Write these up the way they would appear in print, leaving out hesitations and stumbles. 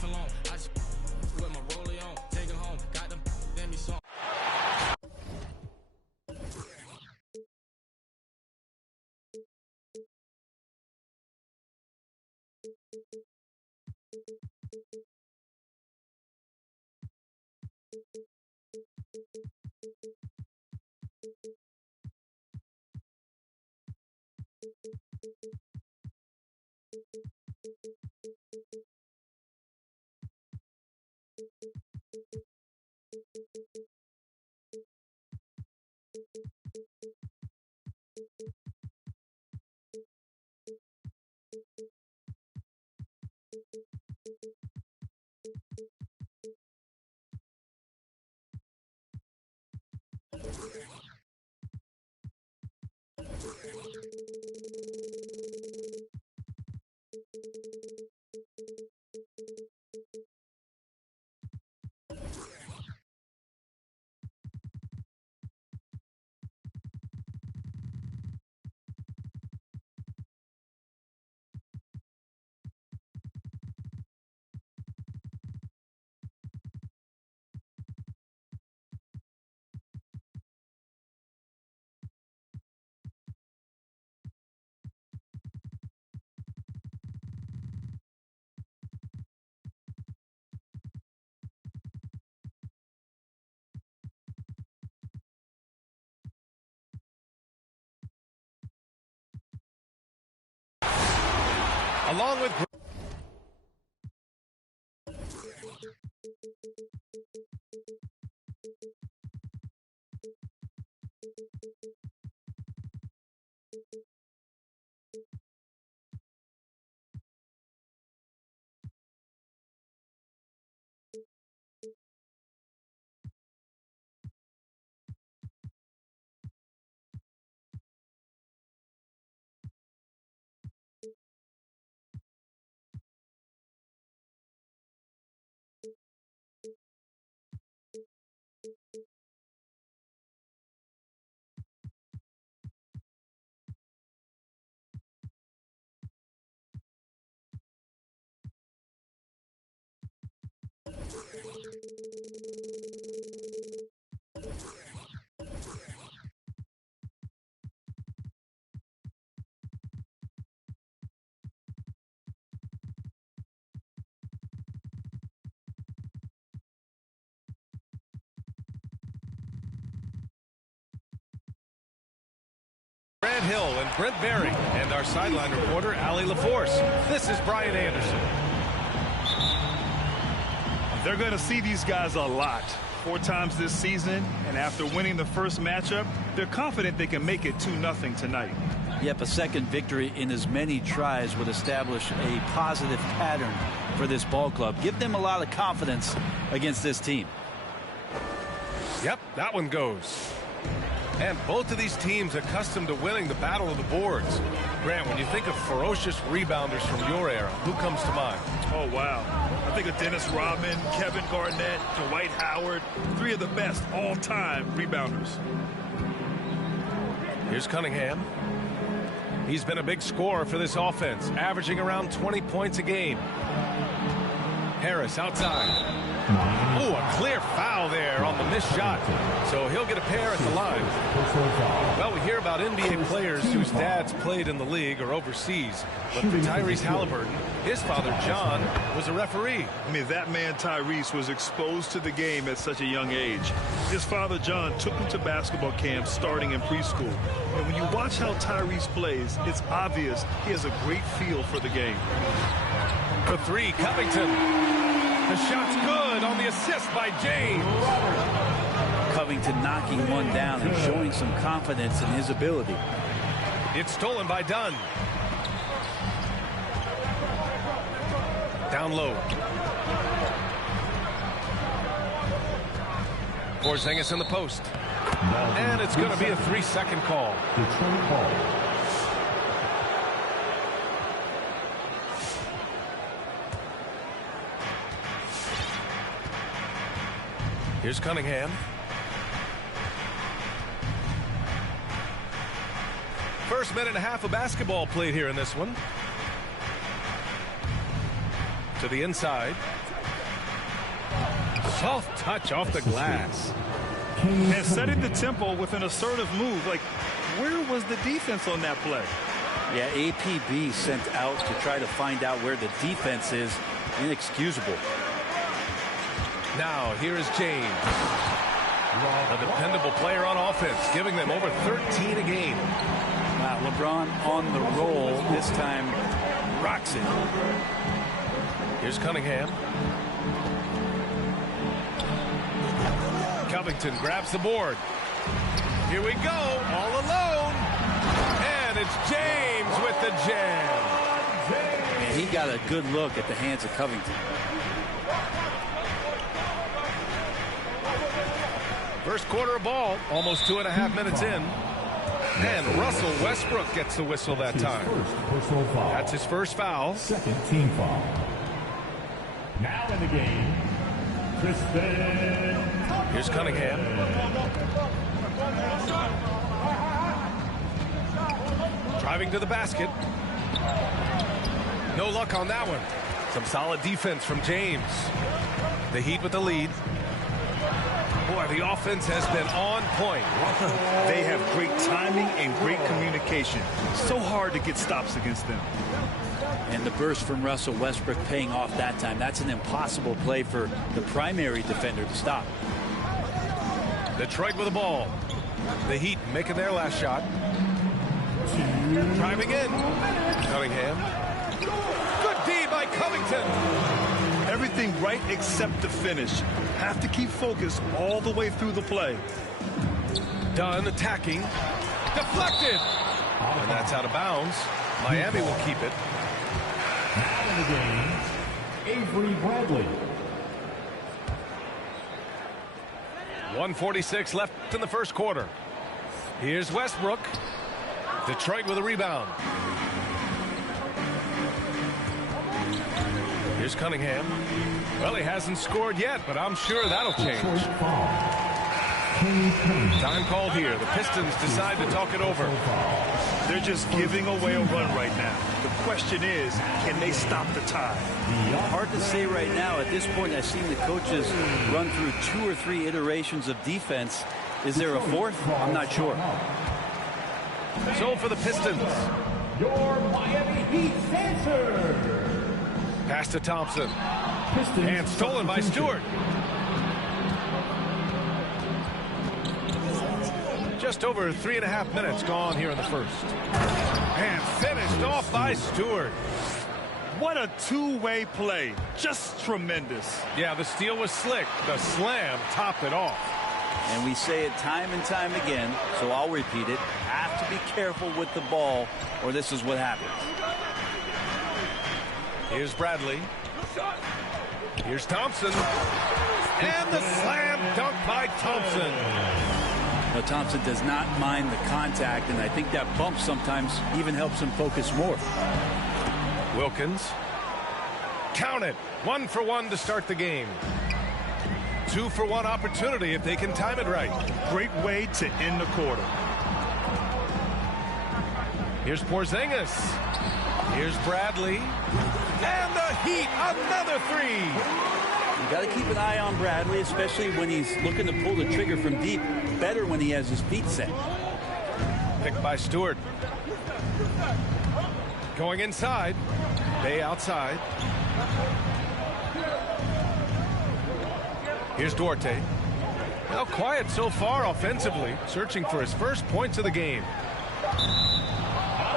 off alone. I just with my rollie on, take it home, got them then me song. Along with Brad Hill and Brent Berry and our sideline reporter, Allie LaForce. This is Brian Anderson. They're going to see these guys a lot. 4 times this season, and after winning the first matchup, they're confident they can make it 2-0 tonight. Yep, a second victory in as many tries would establish a positive pattern for this ball club. Give them a lot of confidence against this team. Yep, that one goes. And both of these teams accustomed to winning the battle of the boards. Grant, when you think of ferocious rebounders from your era, who comes to mind? Oh, wow. I think of Dennis Rodman, Kevin Garnett, Dwight Howard, 3 of the best all-time rebounders. Here's Cunningham. He's been a big scorer for this offense, averaging around 20 points a game. Harris outside. Oh, a clear foul there on the missed shot. So he'll get a pair at the line. Well, we hear about NBA players whose dads played in the league or overseas. But for Tyrese Halliburton, his father, John, was a referee. I mean, that man, Tyrese, was exposed to the game at such a young age. His father, John, took him to basketball camps starting in preschool. And when you watch how Tyrese plays, it's obvious he has a great feel for the game. For 3, Covington. The shot's good on the assist by James. Covington knocking one down and showing some confidence in his ability. It's stolen by Dunn. Down low. Porzingis in the post. And it's going to be a 3-second call. Here's Cunningham. First minute and a half of basketball played here in this one. To the inside. Soft touch off the glass. And setting the tempo with an assertive move. Like, where was the defense on that play? Yeah, APB sent out to try to find out where the defense is. Inexcusable. Now, here is James. A dependable player on offense, giving them over 13 a game. Wow, LeBron on the roll. This time, rocks it. Here's Cunningham. Covington grabs the board. Here we go, all alone. And it's James with the jam. And he got a good look at the hands of Covington. First quarter of ball, almost 2.5 minutes in. And Russell Westbrook gets the whistle that time. That's his first foul. Second team foul. Now in the game, Tristan. Here's Cunningham. Driving to the basket. No luck on that one. Some solid defense from James. The Heat with the lead. Boy, the offense has been on point. They have great timing and great communication. So hard to get stops against them. And the burst from Russell Westbrook paying off that time. That's an impossible play for the primary defender to stop. Detroit with the ball. The Heat making their last shot. Driving in. Cunningham. Good D by Covington. Everything right except the finish. Have to keep focused all the way through the play. Dunn attacking. Deflected. And that's out of bounds. Miami will keep it. Now in the game, Avery Bradley. 1:46 left in the first quarter. Here's Westbrook. Detroit with a rebound. Here's Cunningham. Well, he hasn't scored yet, but I'm sure that'll change. Time called here. The Pistons decide to talk it over. They're just giving away a run right now. The question is, can they stop the tide? Hard to say right now. At this point, I've seen the coaches run through 2 or 3 iterations of defense. Is there a fourth? I'm not sure. So for the Pistons. Your Miami Heat answer. Pass to Thompson. Pistons And stolen by Stewart. Just over 3.5 minutes gone here in the first. And finished off by Stewart. What a two-way play. Just tremendous. Yeah, the steal was slick. The slam topped it off. And we say it time and time again, so I'll repeat it. Have to be careful with the ball, or this is what happens. Here's Bradley. Here's Thompson. And the slam dunk by Thompson. Now, Thompson does not mind the contact, and I think that bump sometimes even helps him focus more. Wilkins. Count it. 1 for 1 to start the game. 2 for 1 opportunity if they can time it right. Great way to end the quarter. Here's Porzingis. Here's Bradley. And the Heat, another 3. You got to keep an eye on Bradley, especially when he's looking to pull the trigger from deep. Better when he has his feet set. Picked by Stewart. Going inside. Bay outside. Here's Duarte. Now quiet so far offensively, searching for his first points of the game.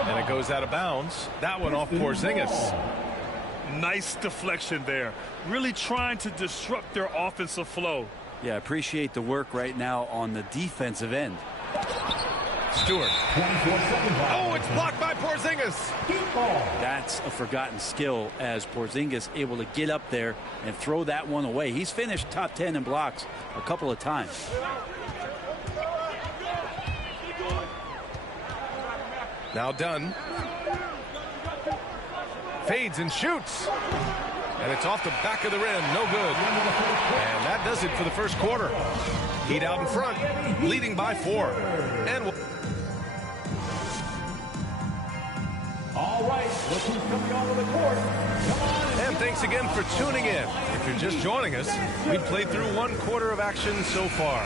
And it goes out of bounds. That one off Porzingis. Nice deflection there. Really trying to disrupt their offensive flow. Yeah, appreciate the work right now on the defensive end. Stewart. Oh, it's blocked by Porzingis. That's a forgotten skill as Porzingis able to get up there and throw that one away. He's finished top 10 in blocks a couple of times. Now Dunn. Fades and shoots. And it's off the back of the rim. No good. And that does it for the first quarter. Heat out in front, leading by 4. And all right, And thanks again for tuning in. If you're just joining us, we've played through 1/4 of action so far.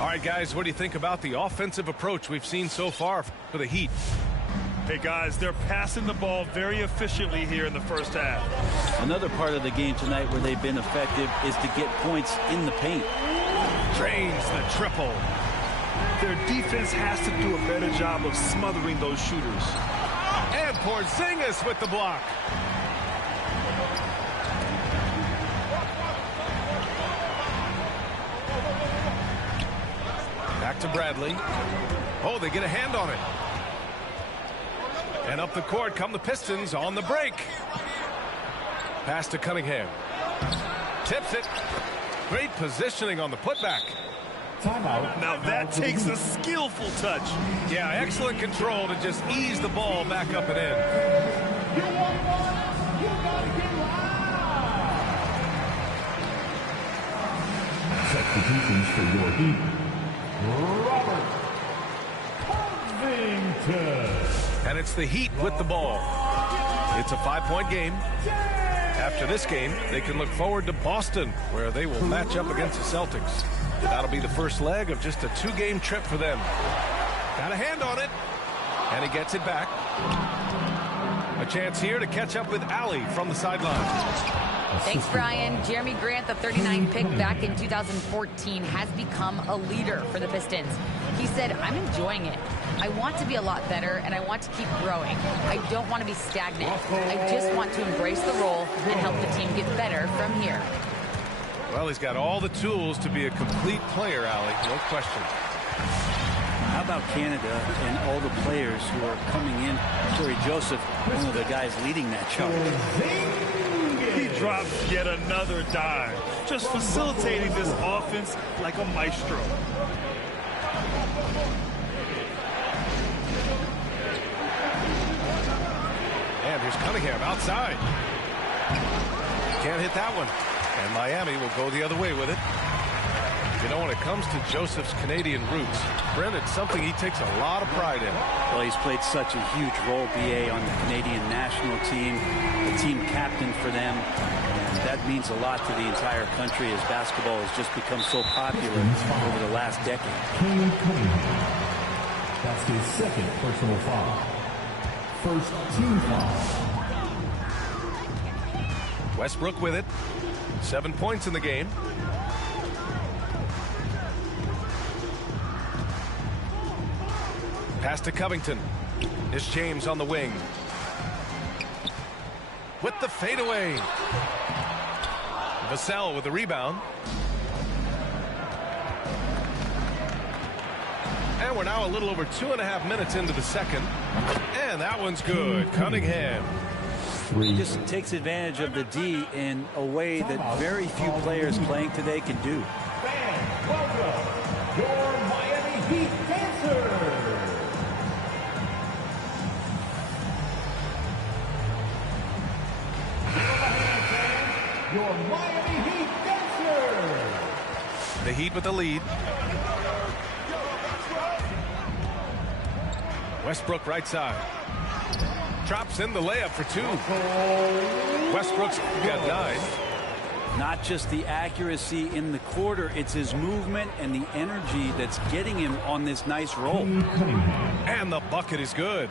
All right, guys, what do you think about the offensive approach we've seen so far for the Heat? Hey, guys, they're passing the ball very efficiently here in the first half. Another part of the game tonight where they've been effective is to get points in the paint. Drains the triple. Their defense has to do a better job of smothering those shooters. And Porzingis with the block. Back to Bradley. Oh, they get a hand on it. And up the court come the Pistons on the break. Pass to Cunningham. Tips it. Great positioning on the putback. Timeout. Now that takes a skillful touch. Yeah, excellent control to just ease the ball back up and in. You want one? You gotta get live. Substitutions for your Heat. Robert Covington. And it's the Heat with the ball. It's a 5-point game. After this game, they can look forward to Boston, where they will match up against the Celtics. That'll be the first leg of just a 2-game trip for them. Got a hand on it. And he gets it back. A chance here to catch up with Allie from the sideline. Thanks, Brian. Jeremy Grant, the 39 pick back in 2014, has become a leader for the Pistons. He said, I'm enjoying it. I want to be a lot better, and I want to keep growing. I don't want to be stagnant. I just want to embrace the role and help the team get better from here. Well, he's got all the tools to be a complete player, Allie, no question. How about Canada and all the players who are coming in? Corey Joseph, one of the guys leading that charge. He drops yet another dive, just facilitating this offense like a maestro. And here's Cunningham outside. Can't hit that one. And Miami will go the other way with it. You know, when it comes to Joseph's Canadian roots, Brent, it's something he takes a lot of pride in. Well, he's played such a huge role, BA, on the Canadian national team, the team captain for them. And that means a lot to the entire country as basketball has just become so popular over the last decade. Cade Cunningham. That's his second personal foul. First team foul. Westbrook with it. 7 points in the game. Pass to Covington. It's James on the wing. With the fadeaway. Vassell with the rebound. And we're now a little over 2.5 minutes into the second. And that one's good. Cunningham. He just takes advantage of the D in a way that very few players playing today can do. Fans, welcome your Miami Heat dancers. Your Miami Heat dancers. The Heat with the lead. Westbrook right side. Drops in the layup for 2. Westbrook's got 9. Not just the accuracy in the quarter, it's his movement and the energy that's getting him on this nice roll. And the bucket is good.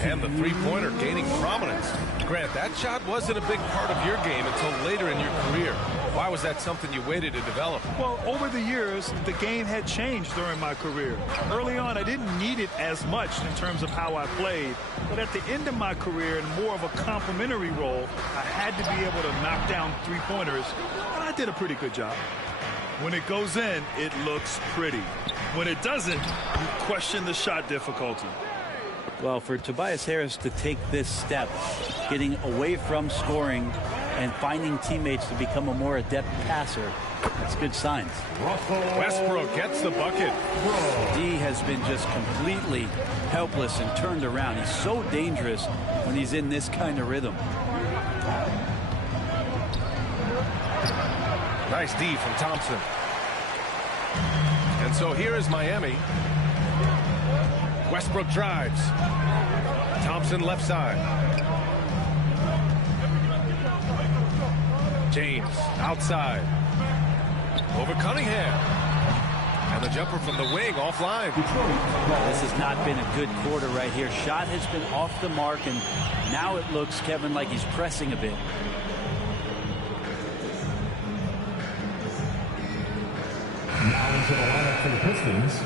And the three-pointer gaining prominence. Grant, that shot wasn't a big part of your game until later in your career. Why was that something you waited to develop? Well, over the years, the game had changed during my career. Early on, I didn't need it as much in terms of how I played. But at the end of my career, in more of a complementary role, I had to be able to knock down three-pointers, and I did a pretty good job. When it goes in, it looks pretty. When it doesn't, you question the shot difficulty. Well, for Tobias Harris to take this step, getting away from scoring and finding teammates to become a more adept passer, that's good signs. Westbrook gets the bucket. D has been just completely helpless and turned around. He's so dangerous when he's in this kind of rhythm. Nice D from Thompson. And so here is Miami. Westbrook drives. Thompson left side. James outside. Over Cunningham. And the jumper from the wing offline. This has not been a good quarter right here. Shot has been off the mark, and now it looks, Kevin, like he's pressing a bit. Now into the lineup for the Pistons.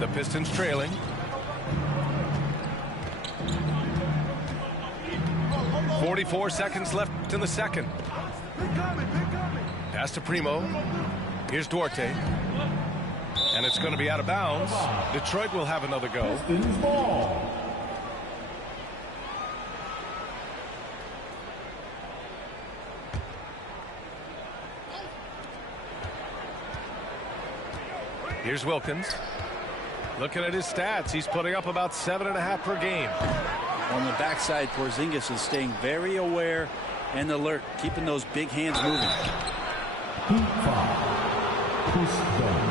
The Pistons trailing. .44 seconds left in the second. Pass to Primo. Here's Duarte. And it's going to be out of bounds. Detroit will have another go. Pistons ball. Here's Wilkins. Looking at his stats, he's putting up about 7.5 per game. On the backside, Porzingis is staying very aware and alert, keeping those big hands moving. Heat foul. Chris Dunn.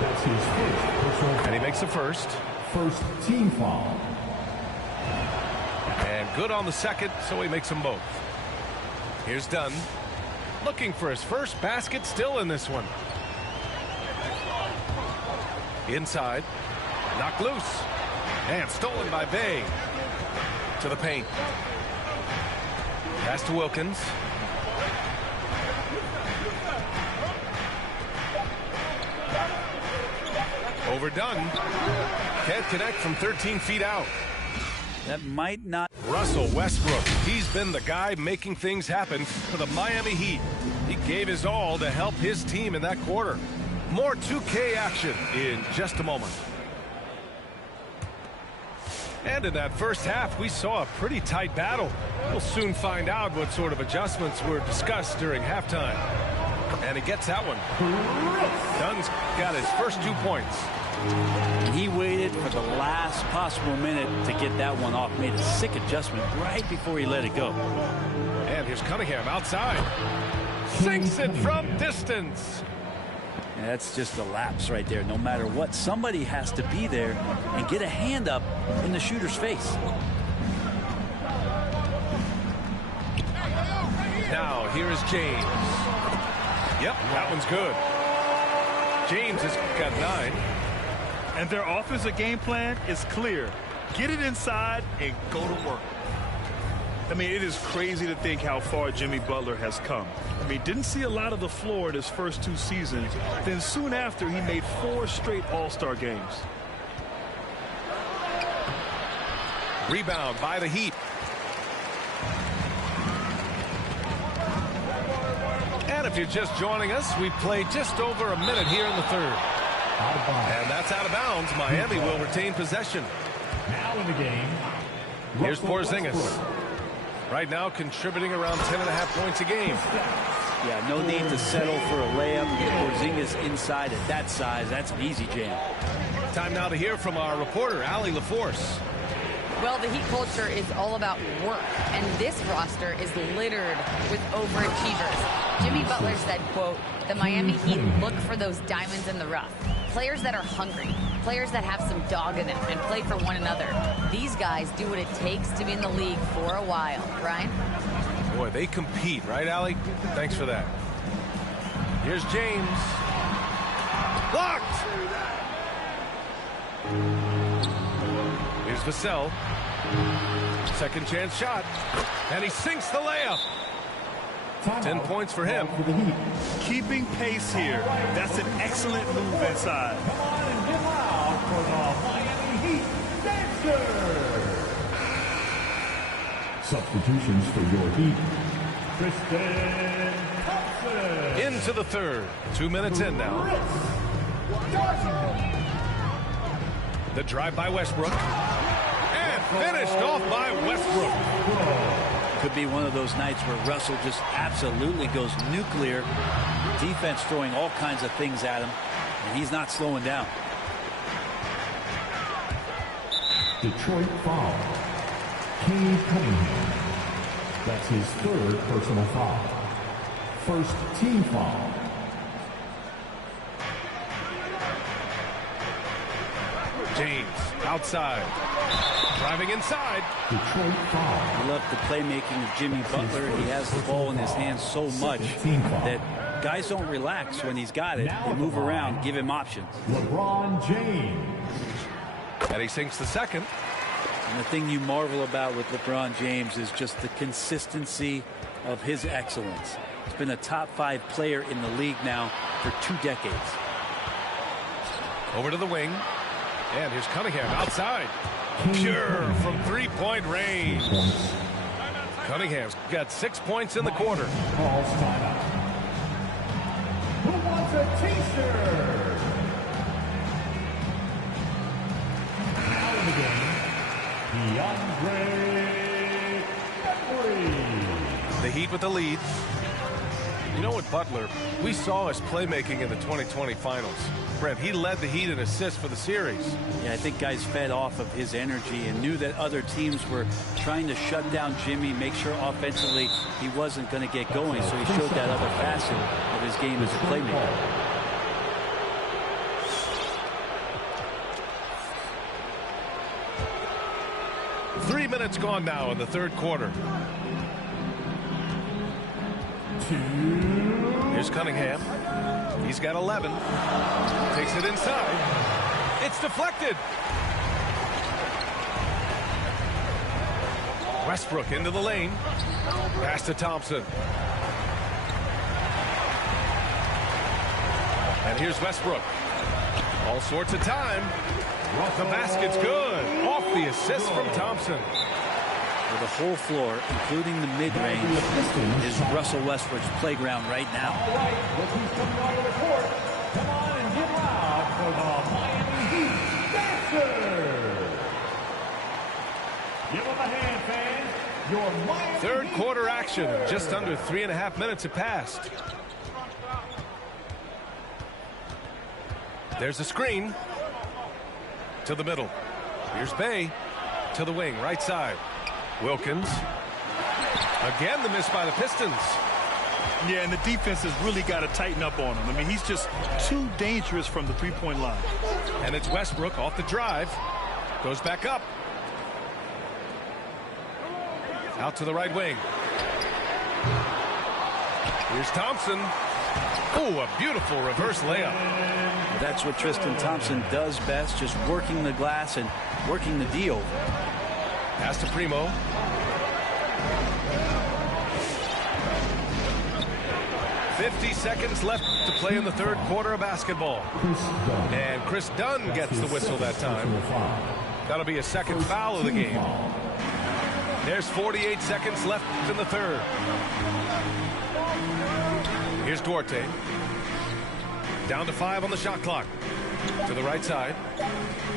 That's his first personal foul. And he makes the first. First team foul. And good on the second, so he makes them both. Here's Dunn. Looking for his first basket, still in this one. Inside. Knocked loose. And stolen by Bay. To the paint. Pass to Wilkins. Overdone. Can't connect from 13 feet out. That might not. Russell Westbrook. He's been the guy making things happen for the Miami Heat. He gave his all to help his team in that quarter. More 2K action in just a moment. And in that first half, we saw a pretty tight battle. We'll soon find out what sort of adjustments were discussed during halftime. And he gets that one. Dunn's got his first 2 points. He waited for the last possible minute to get that one off. Made a sick adjustment right before he let it go. And here's Cunningham outside. Sinks it from distance. And that's just a lapse right there. No matter what, somebody has to be there and get a hand up in the shooter's face. Now, here is James. Yep, that one's good. James has got 9. And their offensive game plan is clear. Get it inside and go to work. I mean, it is crazy to think how far Jimmy Butler has come. I mean, didn't see a lot of the floor in his first 2 seasons. Then soon after, he made 4 straight All-Star games. Rebound by the Heat. And if you're just joining us, we play just over a minute here in the third. And that's out of bounds. Miami will retain possession. Now in the game. Here's Porzingis. Right now contributing around 10.5 points a game. Yeah, no need to settle for a layup. Get Porzingis inside at that size. That's an easy jam. Time now to hear from our reporter, Allie LaForce. Well, the Heat culture is all about work, and this roster is littered with overachievers. Jimmy Butler said, quote, the Miami Heat look for those diamonds in the rough. Players that are hungry, players that have some dog in them and play for one another. These guys do what it takes to be in the league for a while. Ryan? Boy, they compete, right, Allie? Thanks for that. Here's James. Blocked! Here's Vassell. Second chance shot. And he sinks the layup. 10 points for him. Keeping pace here. That's an excellent move inside. Come on and get loud for the Miami Heat Dancers. Substitutions for your Heat. Tristan Thompson. Into the third. 2 minutes in now. The drive by Westbrook. And finished off by Westbrook. Could be one of those nights where Russell just absolutely goes nuclear. Defense throwing all kinds of things at him, and he's not slowing down. Detroit foul. Cade Cunningham. That's his 3rd personal foul. First team foul. James outside. Driving inside. Detroit foul. I love the playmaking of Jimmy Butler. He has the ball in his hands so much that guys don't relax when he's got it. They move around, give him options. LeBron James. And he sinks the second. And the thing you marvel about with LeBron James is just the consistency of his excellence. He's been a top 5 player in the league now for 2 decades. Over to the wing. And here's Cunningham outside. Pure from 3-point range. Cunningham's got 6 points in the quarter. Calls timeout. Who wants a t-shirt? Now in the game, DeAndre. The Heat with the lead. You know what, Butler, we saw his playmaking in the 2020 finals. Brent, he led the Heat in assists for the series. Yeah, I think guys fed off of his energy and knew that other teams were trying to shut down Jimmy, make sure offensively he wasn't going to get going, so he showed that other facet of his game as a playmaker. 3 minutes gone now in the third quarter. Here's Cunningham. He's got 11. Takes it inside. It's deflected. Westbrook into the lane. Pass to Thompson. And here's Westbrook. All sorts of time. The basket's good. Off the assist from Thompson. The whole floor, including the mid-range, is Russell Westbrook's playground right now. All right, look who's coming onto the court. Come on and get loud for the Miami Heat Dancers. Give them a hand, fans. Your Miami Third Heat quarter action. Dancers. Just under 3.5 minutes have passed. There's a screen. To the middle. Here's Bay. To the wing, right side. Wilkins. Again, the miss by the Pistons. Yeah, and the defense has really got to tighten up on him. I mean, he's just too dangerous from the three-point line. And it's Westbrook off the drive. Goes back up. Out to the right wing. Here's Thompson. Oh, a beautiful reverse layup. That's what Tristan Thompson does best, just working the glass and working the D over. Pass to Primo. "50 seconds left to play in the third quarter of basketball. And Chris Dunn gets the whistle that time. That'll be a second foul of the game. There's 48 seconds left in the third. Here's Duarte. Down to 5 on the shot clock. To the right side.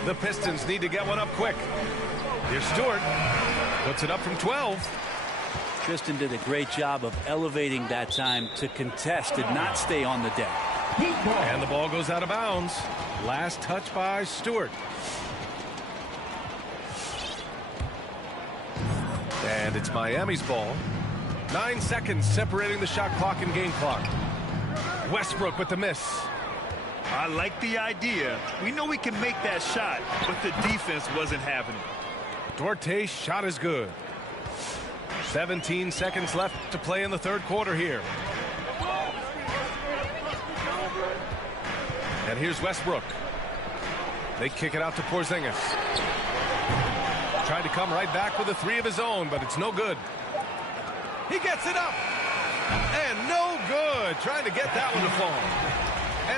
The Pistons need to get one up quick. Here's Stewart. Puts it up from 12. Tristan did a great job of elevating that time to contest, did not stay on the deck. And the ball goes out of bounds. Last touch by Stewart. And it's Miami's ball. 9 seconds separating the shot clock and game clock. Westbrook with the miss. I like the idea. We know we can make that shot, but the defense wasn't having it. Duarte's shot is good. 17 seconds left to play in the third quarter here. And here's Westbrook. They kick it out to Porzingis. Tried to come right back with a 3 of his own, but it's no good. He gets it up. And no good. Trying to get that one to fall.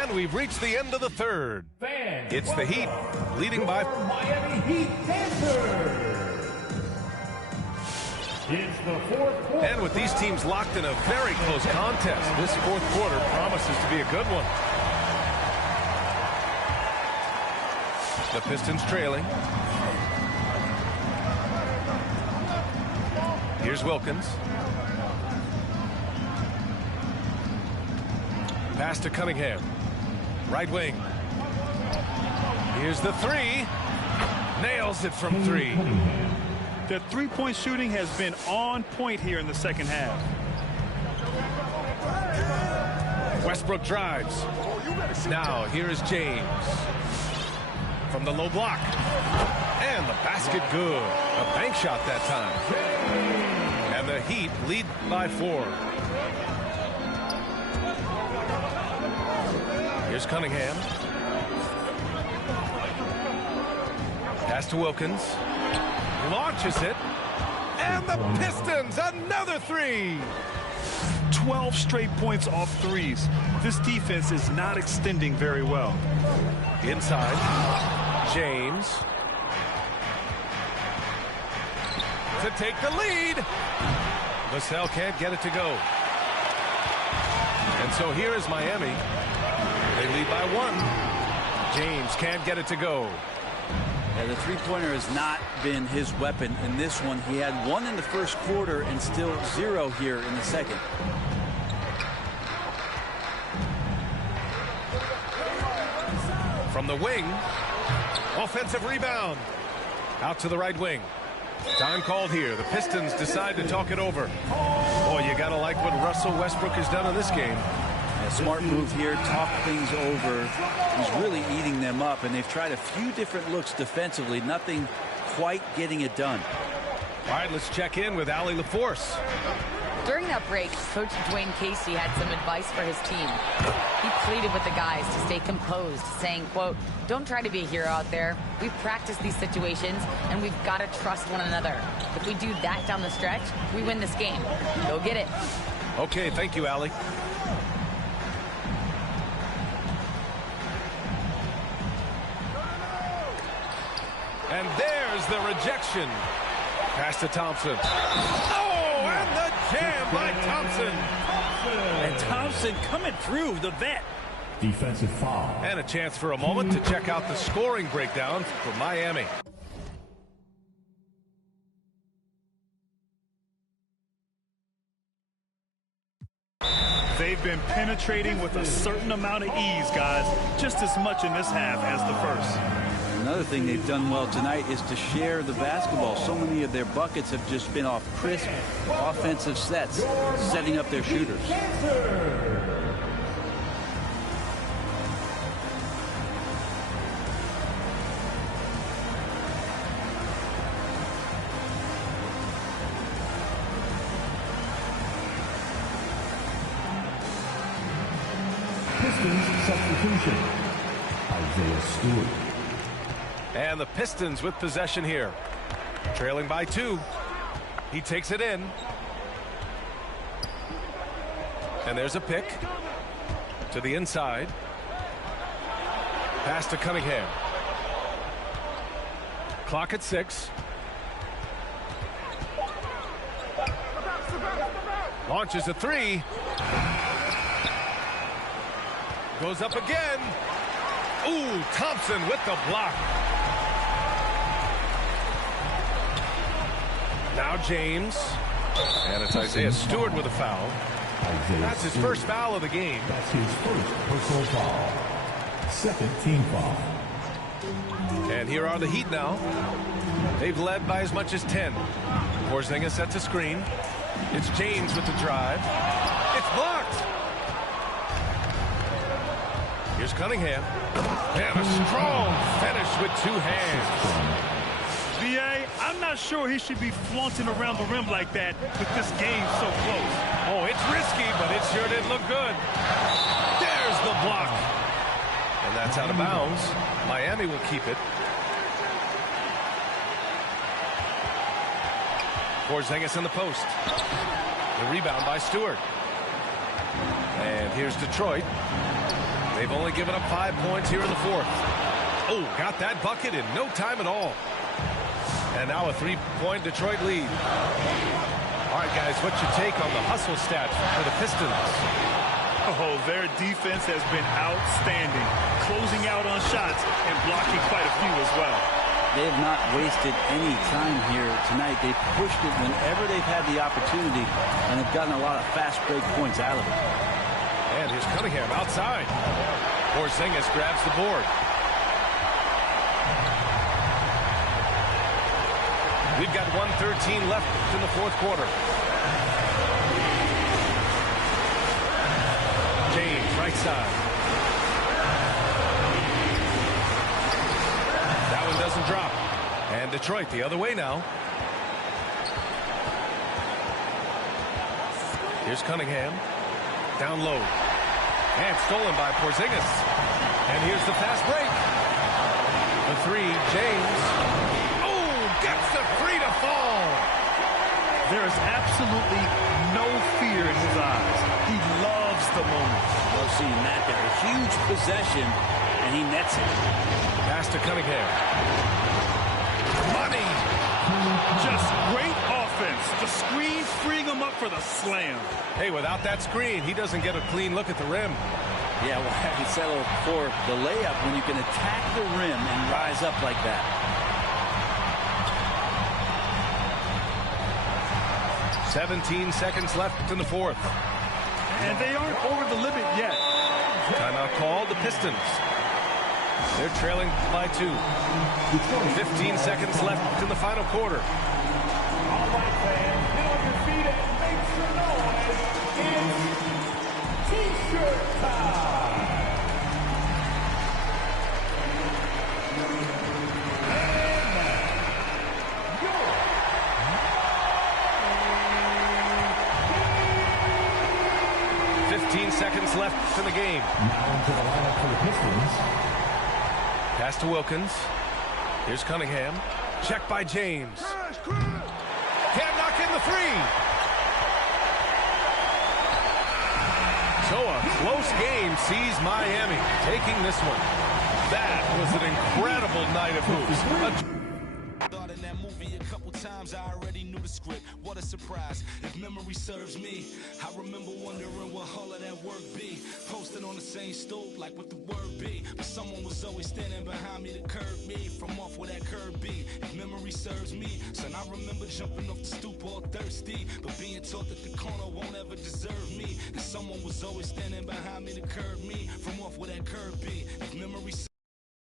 And we've reached the end of the third. It's the Heat, leading by... Miami Heat Dancers. It's the fourth quarter. And with these teams locked in a very close contest, this fourth quarter promises to be a good one. The Pistons trailing. Here's Wilkins. Pass to Cunningham. Right wing. Here's the 3. Nails it from 3. The three-point shooting has been on point here in the second half. Westbrook drives. Now here is James. from the low block. And the basket good. A bank shot that time. And the Heat lead by 4. Here's Cunningham. Pass to Wilkins. Launches it. And the Pistons, another 3. 12 straight points off threes. This defense is not extending very well. Inside. James. To take the lead. Vassell can't get it to go. And so here is Miami. They lead by 1. James can't get it to go. Yeah, the three-pointer has not been his weapon in this one. He had 1 in the first quarter and still 0 here in the second. From the wing. Offensive rebound. Out to the right wing. Time called here. The Pistons decide to talk it over. Boy, you gotta like what Russell Westbrook has done in this game. A smart move here, talk things over. He's really eating them up, and they've tried a few different looks defensively. Nothing quite getting it done. All right, let's check in with Allie LaForce. During that break, Coach Dwayne Casey had some advice for his team. He pleaded with the guys to stay composed, saying, quote, "Don't try to be a hero out there. We've practiced these situations, and we've got to trust one another. If we do that down the stretch, we win this game. Go get it." Okay, thank you, Allie. And there's the rejection. Pass to Thompson. Oh, and the jam by Thompson. And Thompson coming through, the vet. Defensive foul. And a chance for a moment to check out the scoring breakdown for Miami. They've been penetrating with a certain amount of ease, guys. Just as much in this half as the first. Another thing they've done well tonight is to share the basketball. So many of their buckets have just been off crisp offensive sets, setting up their shooters. Pistons substitution. Isaiah Stewart. And the Pistons with possession here. Trailing by 2. He takes it in. And there's a pick to the inside. Pass to Cunningham. Clock at 6. Launches a 3. Goes up again. Ooh, Thompson with the block. Now James. And it's Isaiah Stewart with a foul. That's his first foul of the game. That's his first personal foul. Second team foul. And here are the Heat now. They've led by as much as 10. Porzingis sets a screen. It's James with the drive. It's blocked. Here's Cunningham. And a strong finish with 2 hands. VA, I'm not sure he should be flaunting around the rim like that with this game so close. Oh, it's risky, but it sure did look good. There's the block. And that's out of bounds. Miami will keep it. Porzingis in the post. The rebound by Stewart. And here's Detroit. They've only given up 5 points here in the 4th. Oh, got that bucket in no time at all. And now a 3-point Detroit lead. All right, guys, what's your take on the hustle stats for the Pistons? Oh, their defense has been outstanding, closing out on shots and blocking quite a few as well. They have not wasted any time here tonight. They've pushed it whenever they've had the opportunity and have gotten a lot of fast break points out of it. And here's Cunningham outside. Porzingis grabs the board. We've got 1:13 left in the 4th quarter. James, right side. doesn't drop. And Detroit the other way now. Here's Cunningham. Down low. And stolen by Porzingis. And here's the fast break. The three, James. Oh, gets the three to fall. There is absolutely no fear in his eyes. He loves the moment. Love seeing that there. A huge possession, and he nets it. Pass to Cunningham. Money. Just great offense. The screen freeing him up for the slam. Hey, without that screen, he doesn't get a clean look at the rim. Yeah, well, have you settle for the layup when you can attack the rim and rise up like that? 17 seconds left in the fourth. And they aren't over the limit yet. Timeout called, the Pistons. They're trailing by 2. 15 seconds left in the final quarter. All right, fans, get on your feet and make some noise. It's T-shirt time. And now, your 15 seconds left in the game. now into the lineup for the Pistons. Pass to Wilkins. Here's Cunningham. Check by James. Can't knock in the three. So a close game sees Miami taking this one. That was an incredible night of hoops. Thought in that movie a couple times, I already knew the script. What a surprise. If memory serves me, I remember wondering what all of that work be. Posted on the same stoop, like what the word be. But someone was always standing behind me to curb me from off where that curb be. If memory serves me, son, I remember jumping off the stoop all thirsty, but being taught that the corner won't ever deserve me. And someone was always standing behind me to curb me from off where that curb be. If memory